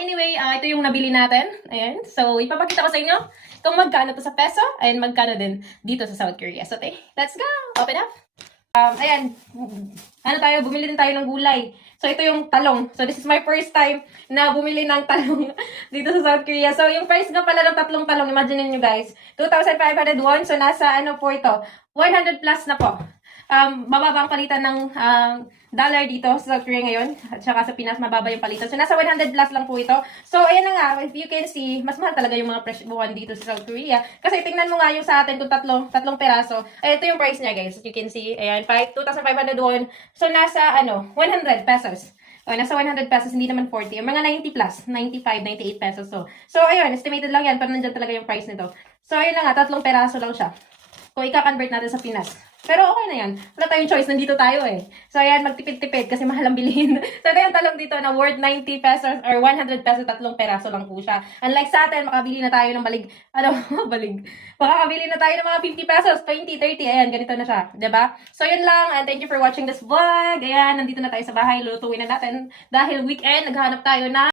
anyway, ito yung nabili natin. Ayan. So, ipapakita ko sa inyo kung magkano to sa peso and magkano din dito sa South Korea. So, okay, let's go! Open up! Ayan. Bumili din tayo ng gulay. So, ito yung talong. So, this is my first time na bumili ng talong dito sa South Korea. So, yung price nga pala ng tatlong talong, imagine nyo guys, 2,500 won. So, nasa po ito, 100 plus na po. Mababa ang palitan ng dollar dito sa South Korea ngayon. At saka sa Pinas, mababa yung palitan. So, nasa 100 plus lang po ito. So, ayan na nga. If you can see, mas mahal talaga yung mga buwan dito sa South Korea. Kasi tingnan mo nga yung sa atin kung tatlong peraso. Ito yung price niya, guys. As you can see, ayan, 2,500 won. So, nasa, 100 pesos. O, nasa 100 pesos, hindi naman 40. Yung mga 90 plus, 95, 98 pesos. So, ayun, estimated lang yan. Pero nandyan talaga yung price nito. So, ayun na nga, tatlong peraso lang siya. Kung i-convert natin sa Pinas. Pero okay na yan. Wala tayong choice. Nandito tayo eh. So, ayan, magtipid-tipid kasi mahal ang bilhin. So, ito yung talong dito na worth 90 pesos or 100 pesos, tatlong peraso lang po siya. Unlike sa atin, makabili na tayo ng balig. Makakabili na tayo ng mga 50 pesos, 20, 30. Ayan, ganito na siya. Diba? So, yun lang. And thank you for watching this vlog. Ayan, nandito na tayo sa bahay. Lulutuin na natin. Dahil weekend, naghahanap tayo na